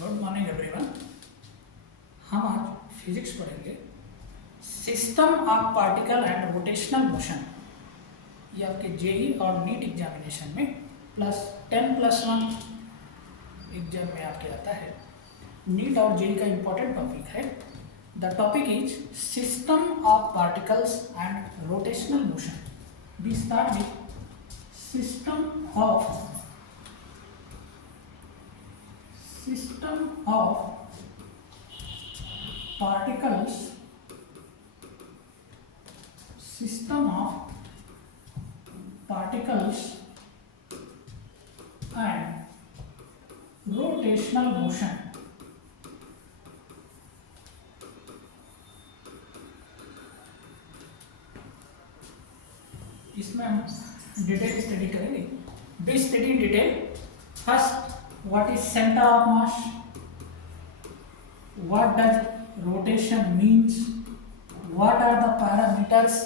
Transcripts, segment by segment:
Good morning everyone. हम आज physics पढ़ेंगे। System of particle and rotational motion. ये आपके जेई और नीट एग्जामिनेशन में +10+1 एग्जाम में आपके आता है। नीट और जेई का इंपॉर्टेंट टॉपिक है। The topic is system of particles and rotational motion. We start with system of particles, system of particles and rotational motion। इसमें हम डिटेल स्टडी करेंगे। Be study detail. First, what is center of mass, what does rotation means, what are the parameters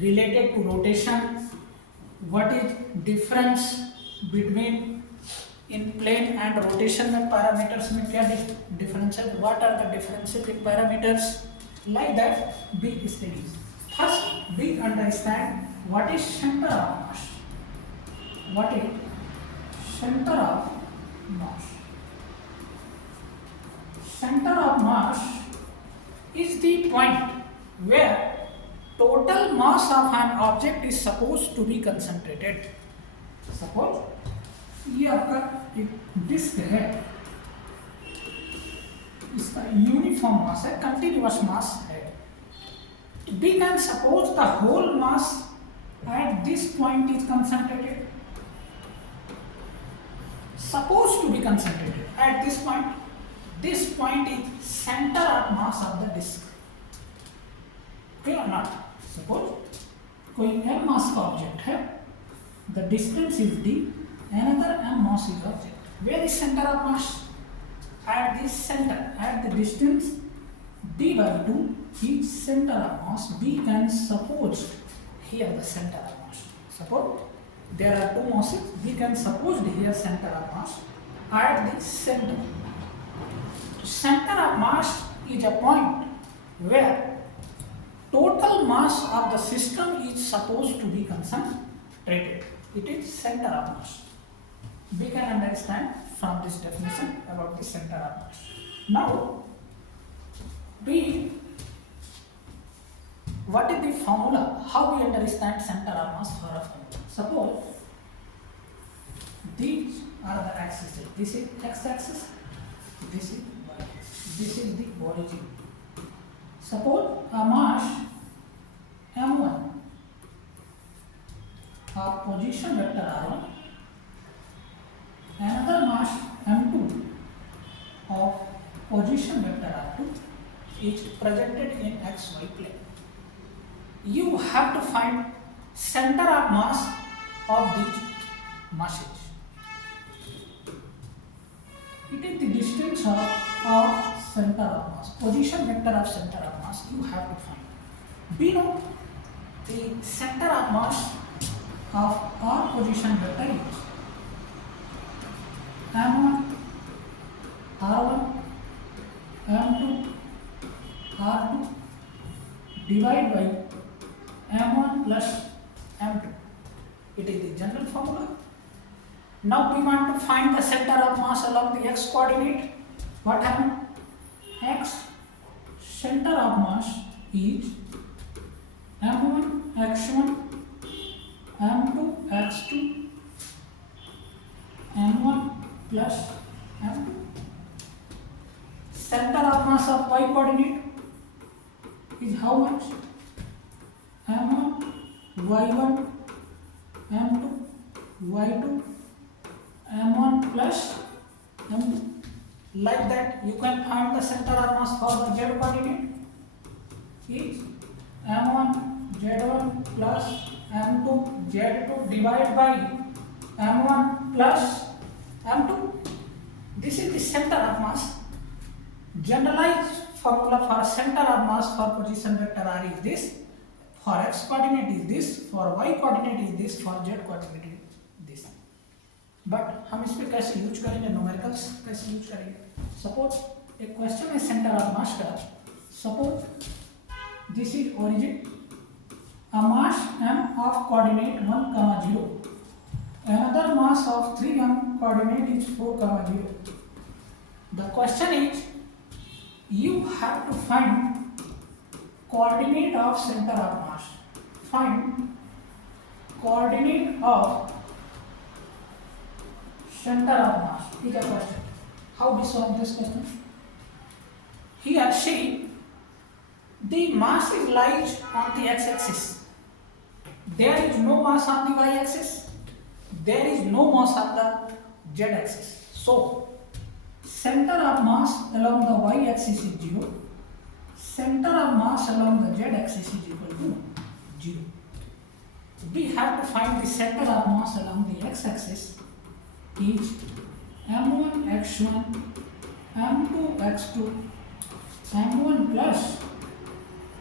related to rotation, what is difference between in plane and rotation में parameters में क्या difference है, what are the differences in parameters, like that we study। First we understand what is center of mass। what is center of mass? Center of mass is the point where total mass of an object is supposed to be concentrated। Suppose ये आपका एक disc है, इसका uniform mass है, continuous मास है। We can suppose the whole mass at this point is concentrated, supposed to be concentrated at this point। This point is center of mass of the disk, okay or not? Suppose कोई m mass का object है, the distance is d, another m mass is object। Where is center of mass? At this center, at the distance d by 2 is center of mass। We can suppose here the center of mass। Suppose there are two masses, we can suppose here center of mass at the center। Center of mass is a point where total mass of the system is supposed to be concentrated। It is center of mass। We can understand from this definition about the center of mass। Now what is the formula? How we understand center of mass for a formula? Suppose these are the axes. This is x-axis, this is y-axis, this is the origin। Suppose a mass m1 of position vector r1, another mass m2 of position vector r2 is projected in xy plane। You have to find center of mass of these masses। It is the distance of center of mass, position vector of center of mass you have to find। We know the center of mass of our position vector is m1 r1 m2 r2 divided by m1 plus m2। It is the general formula। Now we want to find the center of mass along the x coordinate। What happened? X center of mass is m1 x1 m2 x2 m1 plus m2। Center of mass of y coordinate is how much? m1 y1 m2 y2 m1 plus m2। Like that you can find the center of mass for the z coordinate is m1 z1 plus m2 z2 divided by m1 plus m2। This is the center of mass। Generalized formula for center of mass for position vector r is this, for x coordinate is this, for y coordinate is this, for z coordinate is this। But हम इस पे कैसे use करेंगे, numericals कैसे use करेंगे। Suppose एक question है centre of मास का, suppose this is origin, a mass m of coordinate 1 comma 0, another mass of 3m coordinate is 4 comma 0. The question is you have to find coordinate of center of mass. Find coordinate of center of mass is a question. How we solve this question? Here see, the mass is lies on the x-axis. There is no mass on the y-axis. There is no mass on the z-axis. So, center of mass along the y-axis is 0. Center of mass along the z-axis is equal to 0. We have to find the center of mass along the x-axis is m1 x1, m2 x2, m1 plus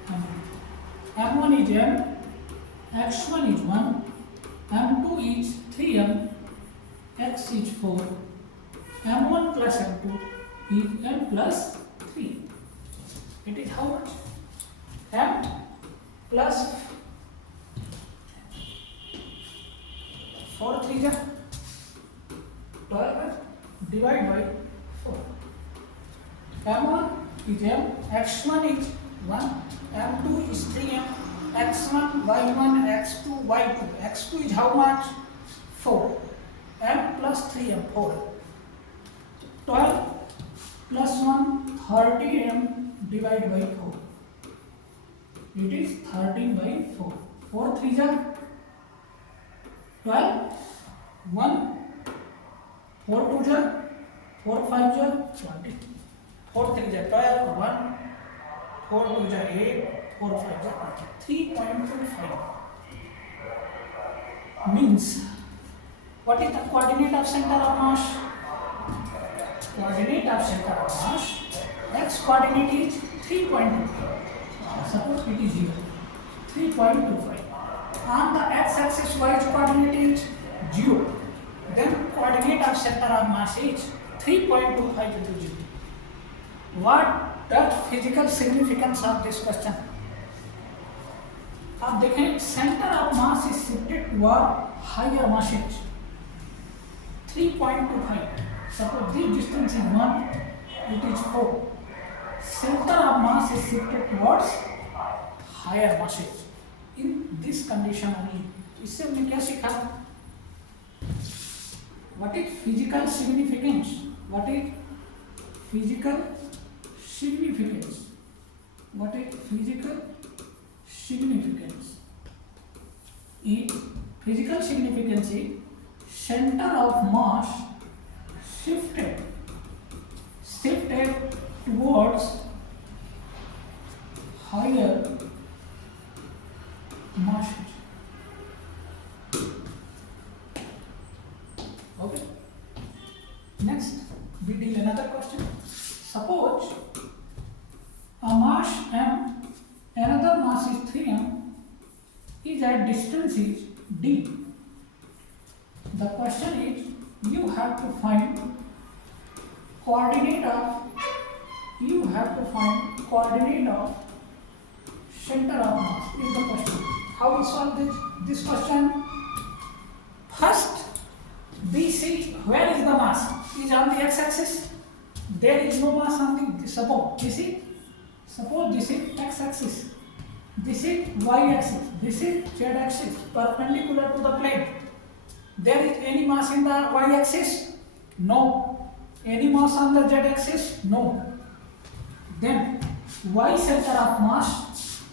m2. m1 is m, x1 is 1, m2 is 3m, x is 4, m1 plus m2 is m plus 3. It is how much? m plus 4 3 is 12 divide by 4. m1 is m, x1 is 1, m2 is 3m, x1, y1, x2, y2. x2 is how much? 4. m plus 3m, 4. 12 plus 1, 30m divided by 4. It is 13 by 4. 4 3 is 12, 1, 4 2 is 4 5 is 20. 4 3 is 12, 1, 4 2 is 8, 4 5 is 3.25. Means, what is the coordinate of center of mass? Coordinate of center of mass, x coordinate is 3.25. Suppose it is 0, 3.25. On the x-axis, y coordinate is 0. Then coordinate of center of mass is 3.25 into 0. What does physical significance of this question? आप देखें, center of mass is shifted toward higher masses. 3.25. Suppose this distance is 1, it is 4. Center of mass is shifted towards higher masses. In this condition only. इससे हमने क्या सीखा? What is physical significance? What is physical significance? What is physical significance? Physical significance is center of mass shifted towards higher masses. Okay. Next, we deal another question. Suppose a mass m, another mass is 3m, is at distance is d. The question is, you have to find coordinate of center of mass is the question. How we solve this question? First, we see where is the mass. Is on the x-axis. There is no mass on the, suppose this is x-axis. This is y-axis. This is z-axis. Perpendicular to the plane. There is any mass in the y-axis? No. Any mass on the z-axis? No. Then y center of mass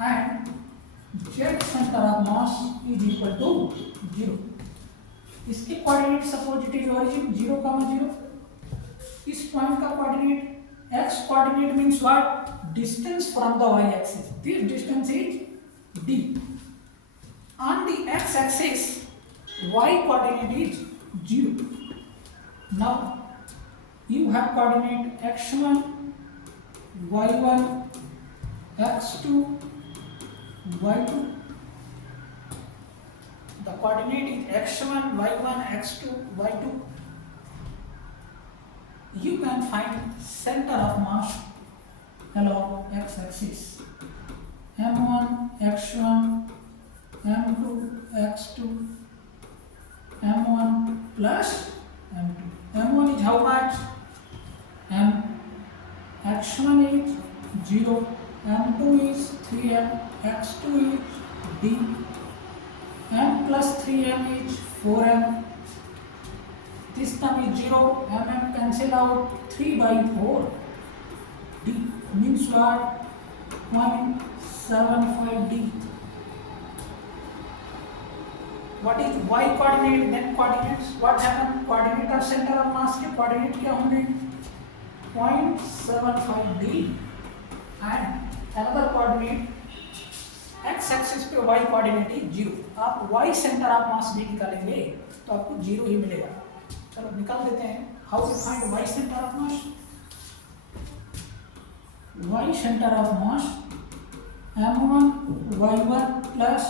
and z center of mass is equal to 0. इसके coordinate suppose it is origin 0, 0. इस point का coordinate x coordinate means what? Distance from the y axis. This distance is d. On the x axis, y coordinate is 0. Now you have coordinate x1, y1, x2, y2. The coordinate is x1, y1, x2, y2. You can find center of mass along x-axis. m1, x1, m2, x2, m1 plus m2. m1 is how much? m. x1 is 0, m2 is 3m, x2 is d, m plus 3m is 4m. This term is 0, cancel out, 3 by 4. D means what? 0.75 D. What is y coordinate, then coordinates? What happened? Coordinate of center of mass के coordinate क्या होंगे? 0.75 D. And another coordinate x axis पे y coordinate is 0. आप y center of mass भी निकालेंगे तो आपको 0 ही मिलेगा. चलो निकाल देते हैं. How to find y center of mass? Y center of mass m1 y1 plus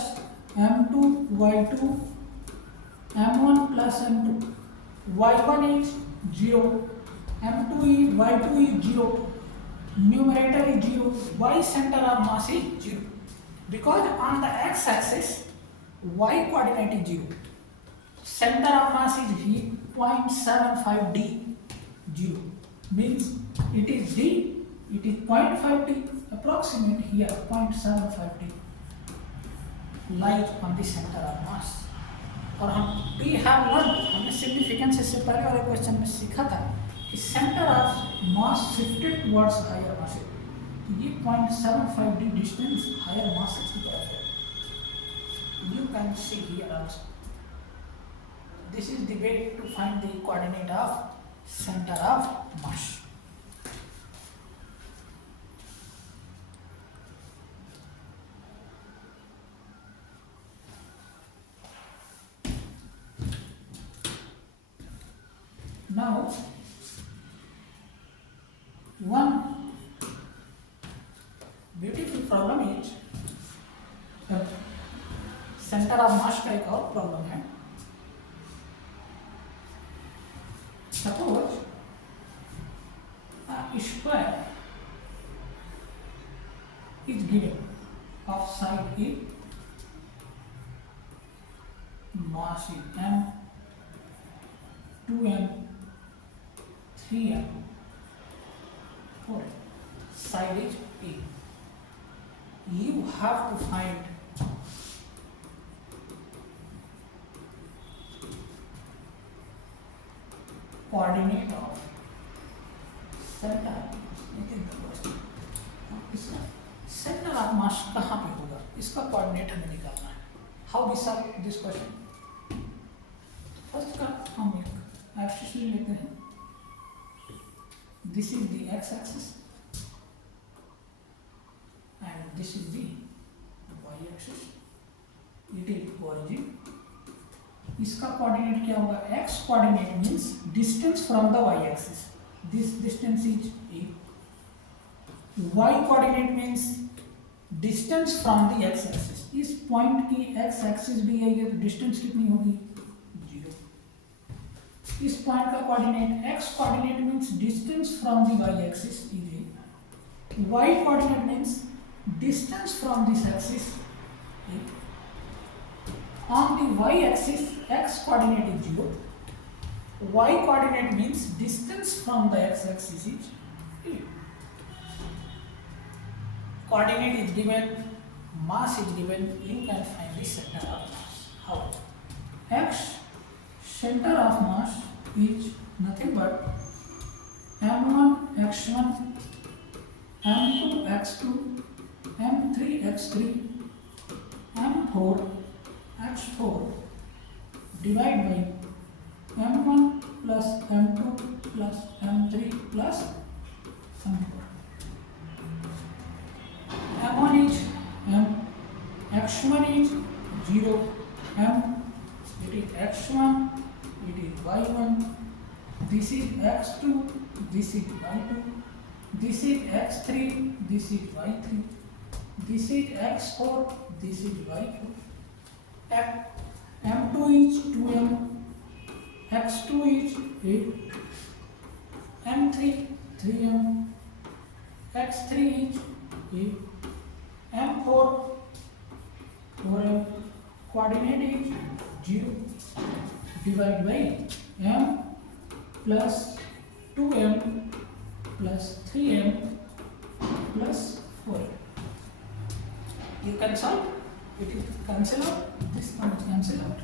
m2 y2, m1 plus m2. y1 is 0, m2 is y2 is 0, numerator is 0. Y center of mass is 0 because on the x-axis y coordinate is 0. Center of mass is 0.75 D. 0 means it is D. It is 0.5 D, approximate here 0.75 D lies on the center of mass. और हम we have learned, हमने significance इससे पहले वाले question में सीखा था कि centre of mass shifted towards higher mass. तो ये 0.75 D डिस्टेंस हायर मास की तरफ है. You can see here also. This is the way to find the coordinate of center of mass. Now, one beautiful problem is center of mass का एक और problem है. Suppose a square is given of side A, mass is m, 2m, 3m, 4m, side is A. You have to find coordinate of center. इसका center of mass कहाँ पे होगा? इसका coordinate हमें निकालना है. How we solve this question? First का हम एक एक्सिस लेते हैं. This is the x-axis and this is the y-axis. It is origin. इसका कोऑर्डिनेट क्या होगा? x coordinate means distance from the y-axis. This distance is a. y coordinate means distance from the x-axis. इस point की x-axis भी है, ये distance कितनी होगी? 0. इस पॉइंट का coordinate x coordinate means distance from the y-axis is a. y coordinate means distance from this axis. On the y-axis, x coordinate is 0. Y coordinate means distance from the x-axis is 8. Coordinate is given, mass is given. You can find the center of mass. How? X center of mass is nothing but m1 x1, m2 x2, m3 x3, m4 x4 divide by m1 plus m2 plus m3 plus m4. m1 is m, x1 is 0, m, it is x1, it is y1, this is x2, this is y2, this is x3, this is y3, this is x4, this is y4. m2 is 2m, x2 is 8, m3 3m, x3 is 8, m4 4m, coordinate is 0, divide by m plus 2m plus 3m plus 4m. You can solve. It is cancel out. This one is cancel out.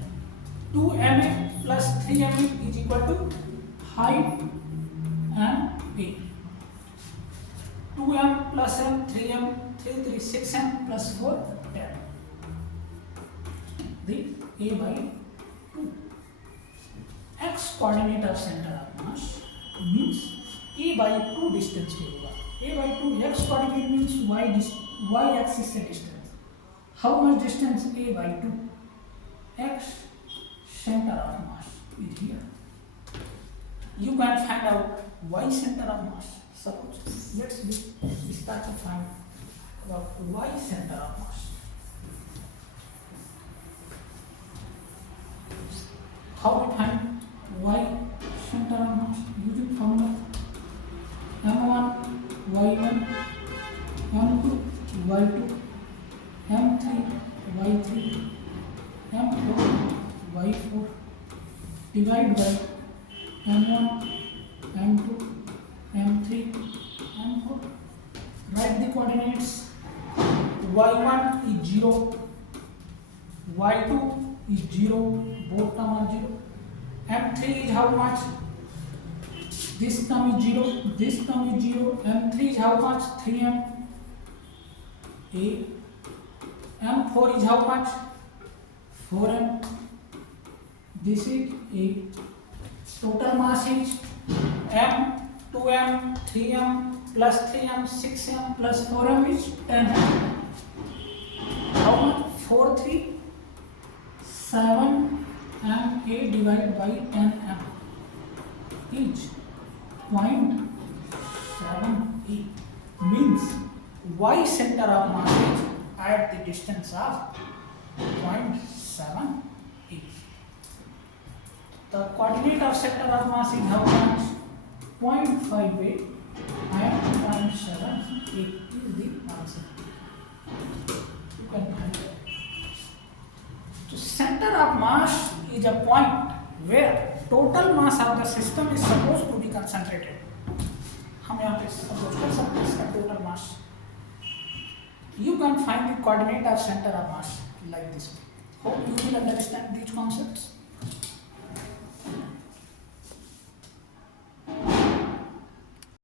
2m plus 3m is equal to height and weight. 2m plus m, 3m, 3, 3, 6m plus 4, 10. The a by 2. X coordinate of center of mass means a by 2 distance के होगा. A by 2 x coordinate means y axis से distance. How much distance a by 2? X center of mass is here. You can find out y center of mass. Suppose let's start to find about y center of mass. How we find y center of mass? Using formula m1 y1, m2 y2, m3 y3, m4 y4, divide by m1 m2 m3 m4. Write the coordinates. y1 is 0, y2 is 0, both term are 0. m3 is how much? This term is 0, this term is 0. m3 is how much? 3m. A. m4 is how much? 4m. This is A. Total mass is m, 2m, 3m plus 3m, 6m plus 4m is 10m. How much? 4, 3, 7 m A divided by 10m is 0.78. Means y center of mass is at the distance of 0.78. The coordinate of center of mass is how much? 0.58 and 0.78 is the answer. You can find it. So center of mass is a point where total mass of the system is supposed to be concentrated. हम यहाँ पे suppose कर सकते हैं इसका total mass. You can find the coordinate of center of mass like this. Hope you will understand these concepts.